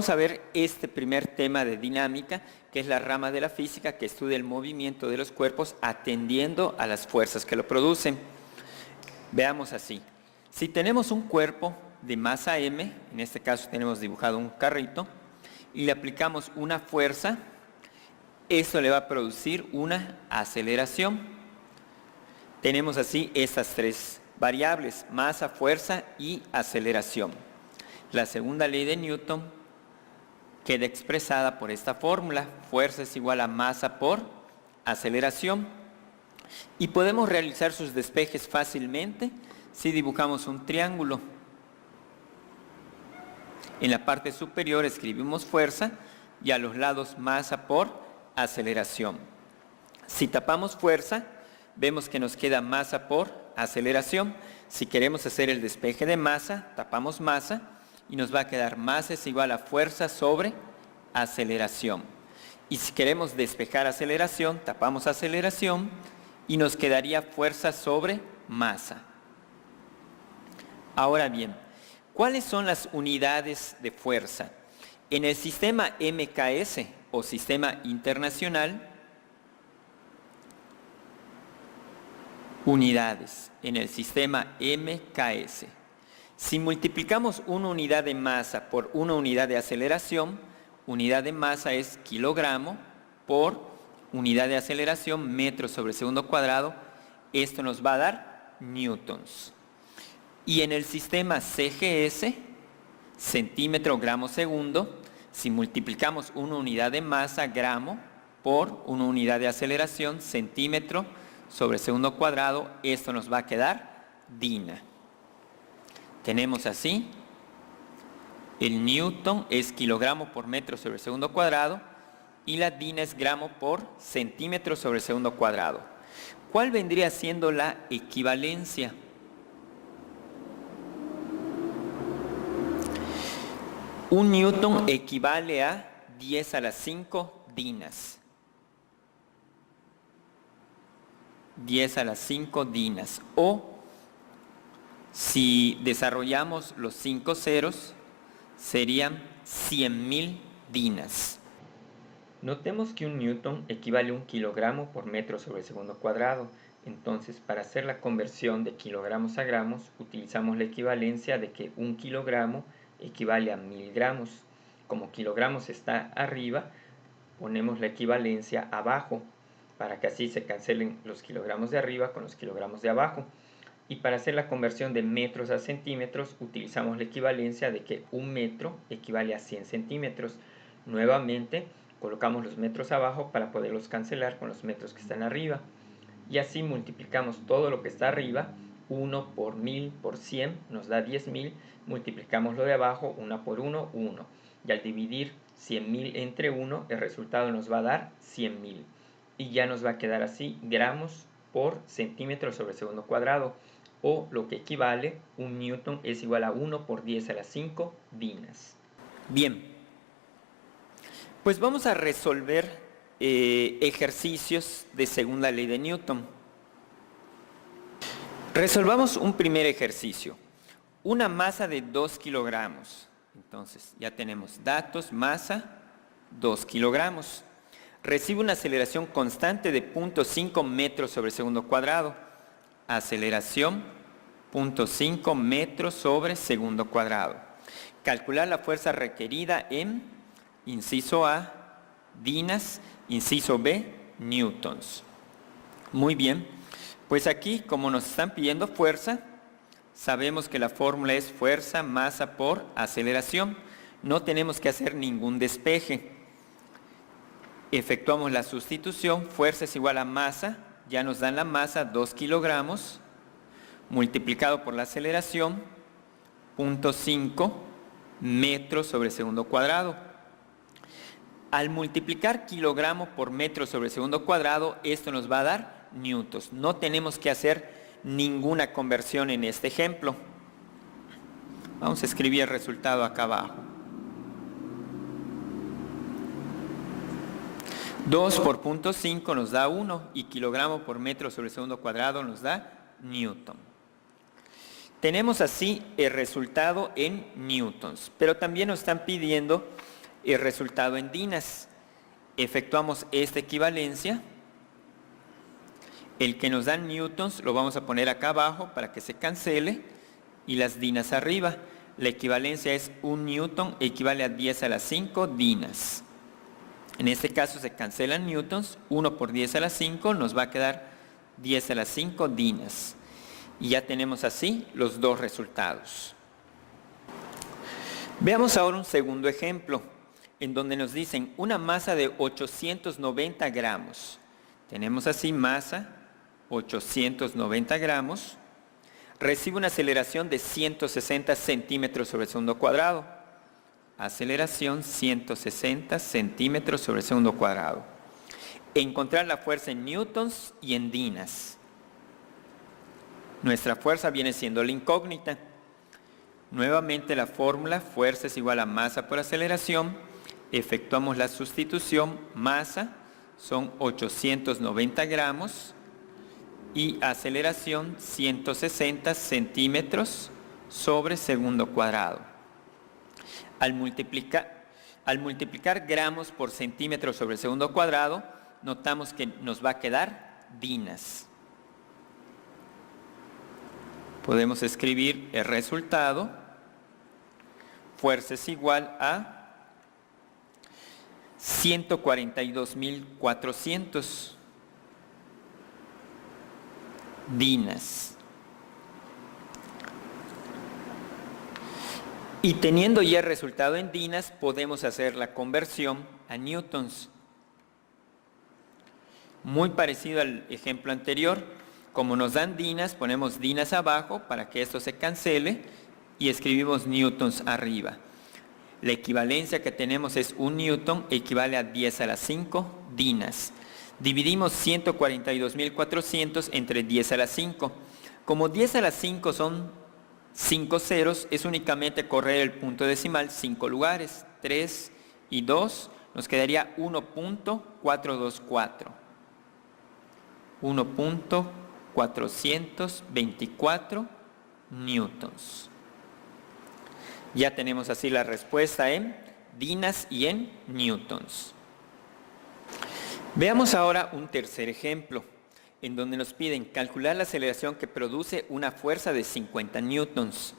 vamos a ver este primer tema de dinámica, que es la rama de la física que estudia el movimiento de los cuerpos atendiendo a las fuerzas que lo producen. Veamos así. Si tenemos un cuerpo de masa m, en este caso tenemos dibujado un carrito, y le aplicamos una fuerza, esto le va a producir una aceleración. Tenemos así estas tres variables: masa, fuerza y aceleración. La segunda ley de Newton queda expresada por esta fórmula: fuerza es igual a masa por aceleración. Y podemos realizar sus despejes fácilmente si dibujamos un triángulo. En la parte superior escribimos fuerza y a los lados masa por aceleración. Si tapamos fuerza, vemos que nos queda masa por aceleración. Si queremos hacer el despeje de masa, tapamos masa y nos va a quedar masa es igual a fuerza sobre aceleración. Y si queremos despejar aceleración, tapamos aceleración y nos quedaría fuerza sobre masa. Ahora bien, ¿cuáles son las unidades de fuerza? En el sistema MKS o sistema internacional, unidades. En el sistema MKS. Si multiplicamos una unidad de masa por una unidad de aceleración, unidad de masa es kilogramo por unidad de aceleración, metros sobre segundo cuadrado. Esto nos va a dar newtons. Y en el sistema CGS, centímetro, gramo, segundo, si multiplicamos una unidad de masa, gramo, por una unidad de aceleración, centímetro sobre segundo cuadrado, esto nos va a quedar dina. Tenemos así, el newton es kilogramo por metro sobre segundo cuadrado y la dina es gramo por centímetro sobre segundo cuadrado. ¿Cuál vendría siendo la equivalencia? Un newton equivale a 10 a la 5 dinas. 10 a la 5 dinas. O si desarrollamos los 5 ceros, serían 100.000 dinas. Notemos que un newton equivale a un kilogramo por metro sobre segundo cuadrado. Entonces, para hacer la conversión de kilogramos a gramos, utilizamos la equivalencia de que un kilogramo equivale a 1000 gramos. Como kilogramos está arriba, ponemos la equivalencia abajo, para que así se cancelen los kilogramos de arriba con los kilogramos de abajo. Y para hacer la conversión de metros a centímetros, utilizamos la equivalencia de que un metro equivale a 100 centímetros. Nuevamente, colocamos los metros abajo para poderlos cancelar con los metros que están arriba. Y así multiplicamos todo lo que está arriba. 1 por 1000 por 100 nos da 10.000. Multiplicamos lo de abajo, 1 por 1, 1. Y al dividir 100.000 entre 1, el resultado nos va a dar 100.000. Y ya nos va a quedar así, gramos por centímetro sobre segundo cuadrado. O lo que equivale, un newton es igual a 1 por 10 a la 5 dinas. Bien, pues vamos a resolver ejercicios de segunda ley de Newton. Resolvamos un primer ejercicio. Una masa de 2 kilogramos. Entonces, ya tenemos datos, masa, 2 kilogramos. Recibe una aceleración constante de 0.5 metros sobre segundo cuadrado. Aceleración, 0.5 metros sobre segundo cuadrado. Calcular la fuerza requerida en, inciso A, dinas, inciso B, newtons. Muy bien, pues aquí, como nos están pidiendo fuerza, sabemos que la fórmula es fuerza, masa por aceleración. No tenemos que hacer ningún despeje. Efectuamos la sustitución, fuerza es igual a masa, ya nos dan la masa, 2 kilogramos, multiplicado por la aceleración, 0.5 metros sobre segundo cuadrado. Al multiplicar kilogramo por metro sobre segundo cuadrado, esto nos va a dar newtons. No tenemos que hacer ninguna conversión en este ejemplo. Vamos a escribir el resultado acá abajo. 2 por 0.5 nos da 1 y kilogramo por metro sobre segundo cuadrado nos da newton. Tenemos así el resultado en newtons, pero también nos están pidiendo el resultado en dinas. Efectuamos esta equivalencia. El que nos dan newtons lo vamos a poner acá abajo para que se cancele y las dinas arriba. La equivalencia es 1 newton equivale a 10 a la 5 dinas. En este caso se cancelan newtons, 1 por 10 a la 5 nos va a quedar 10 a la 5 dinas. Y ya tenemos así los dos resultados. Veamos ahora un segundo ejemplo, en donde nos dicen una masa de 890 gramos. Tenemos así masa, 890 gramos, recibe una aceleración de 160 centímetros sobre el segundo cuadrado. Aceleración 160 centímetros sobre el segundo cuadrado. Encontrar la fuerza en newtons y en dinas. Nuestra fuerza viene siendo la incógnita. Nuevamente la fórmula, fuerza es igual a masa por aceleración. Efectuamos la sustitución, masa son 890 gramos y aceleración 160 centímetros sobre segundo cuadrado. Al multiplicar gramos por centímetro sobre el segundo cuadrado, notamos que nos va a quedar dinas. Podemos escribir el resultado. Fuerza es igual a 142.400 dinas. Y teniendo ya el resultado en dinas, podemos hacer la conversión a newtons. Muy parecido al ejemplo anterior, como nos dan dinas, ponemos dinas abajo para que esto se cancele y escribimos newtons arriba. La equivalencia que tenemos es 1 newton equivale a 10 a la 5 dinas. Dividimos 142.400 entre 10 a la 5. Como 10 a la 5 son 5 ceros, es únicamente correr el punto decimal 5 lugares, 3 y 2, nos quedaría 1.424. 1.424 newtons. Ya tenemos así la respuesta en dinas y en newtons. Veamos ahora un tercer ejemplo, en donde nos piden calcular la aceleración que produce una fuerza de 50 newtons.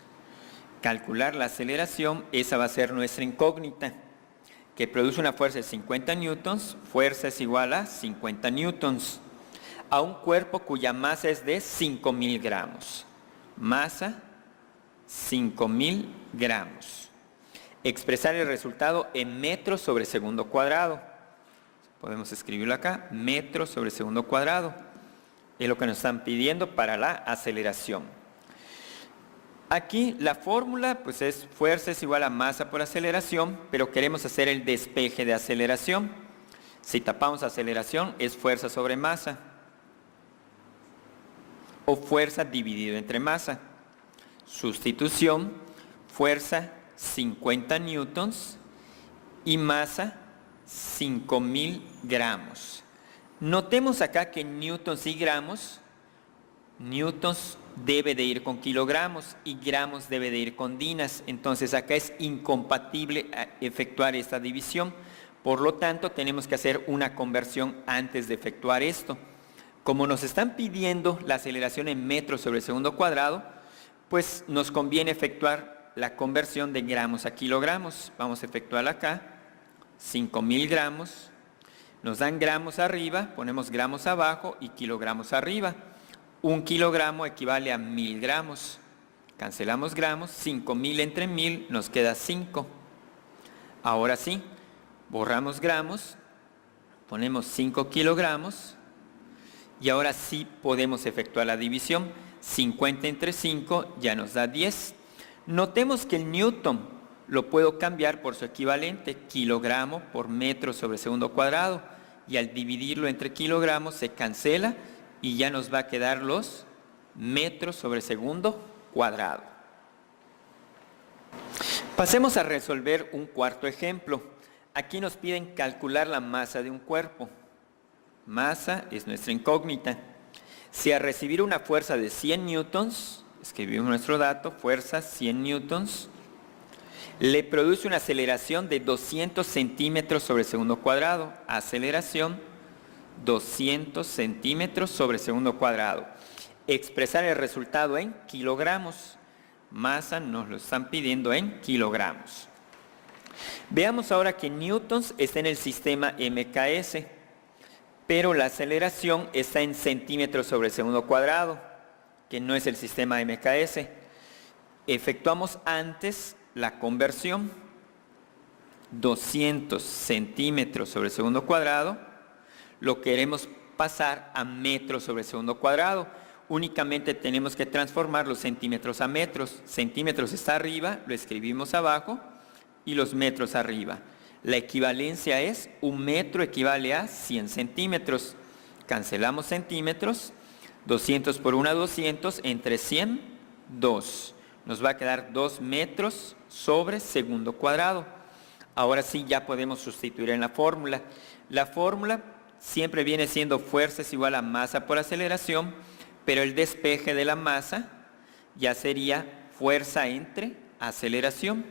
Calcular la aceleración, esa va a ser nuestra incógnita, que produce una fuerza de 50 newtons, fuerza es igual a 50 newtons, a un cuerpo cuya masa es de 5.000 gramos. Masa, 5.000 gramos. Expresar el resultado en metros sobre segundo cuadrado. Podemos escribirlo acá, metros sobre segundo cuadrado. Es lo que nos están pidiendo para la aceleración. Aquí la fórmula pues es fuerza es igual a masa por aceleración, pero queremos hacer el despeje de aceleración. Si tapamos aceleración es fuerza sobre masa o fuerza dividido entre masa. Sustitución, fuerza 50 newtons y masa 5.000 gramos. Notemos acá que newtons y gramos, newtons debe de ir con kilogramos y gramos debe de ir con dinas. Entonces acá es incompatible efectuar esta división. Por lo tanto, tenemos que hacer una conversión antes de efectuar esto. Como nos están pidiendo la aceleración en metros sobre el segundo cuadrado, pues nos conviene efectuar la conversión de gramos a kilogramos. Vamos a efectuarla acá. 5.000 gramos. Nos dan gramos arriba, ponemos gramos abajo y kilogramos arriba. 1 kilogramo equivale a 1.000 gramos. Cancelamos gramos, 5.000 entre 1.000 nos queda 5. Ahora sí, borramos gramos, ponemos 5 kilogramos y ahora sí podemos efectuar la división. 50 entre 5 ya nos da 10. Notemos que el newton lo puedo cambiar por su equivalente, kilogramo por metro sobre segundo cuadrado, y al dividirlo entre kilogramos se cancela y ya nos va a quedar los metros sobre segundo cuadrado. Pasemos a resolver un cuarto ejemplo. Aquí nos piden calcular la masa de un cuerpo. Masa es nuestra incógnita. Si al recibir una fuerza de 100 newtons, escribimos nuestro dato, fuerza 100 newtons, Le produce una aceleración de 200 centímetros sobre segundo cuadrado. Aceleración 200 centímetros sobre segundo cuadrado. Expresar el resultado en kilogramos. Masa nos lo están pidiendo en kilogramos. Veamos ahora que newtons está en el sistema MKS, pero la aceleración está en centímetros sobre segundo cuadrado, que no es el sistema MKS. Efectuamos antes la conversión. 200 centímetros sobre segundo cuadrado lo queremos pasar a metros sobre segundo cuadrado. Únicamente tenemos que transformar los centímetros a metros. Centímetros está arriba, lo escribimos abajo, y los metros arriba. La equivalencia es 1 metro equivale a 100 centímetros. Cancelamos centímetros. 200 por 1, 200, entre 100, 2. Nos va a quedar 2 metros sobre segundo cuadrado. Ahora sí ya podemos sustituir en la fórmula. La fórmula siempre viene siendo fuerza es igual a masa por aceleración, pero el despeje de la masa ya sería fuerza entre aceleración.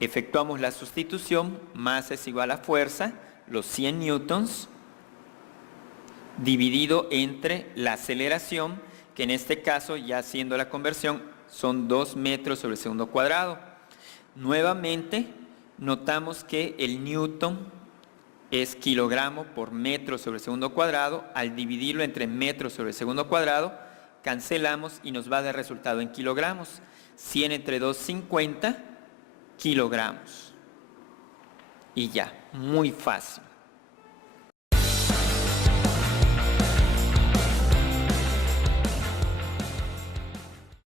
Efectuamos la sustitución, masa es igual a fuerza, los 100 newtons, dividido entre la aceleración, que en este caso, ya haciendo la conversión, son 2 metros sobre segundo cuadrado. Nuevamente, notamos que el newton es kilogramo por metro sobre segundo cuadrado. Al dividirlo entre metros sobre segundo cuadrado, cancelamos y nos va a dar resultado en kilogramos. 100 entre 2, 50 kilogramos. Y ya, muy fácil.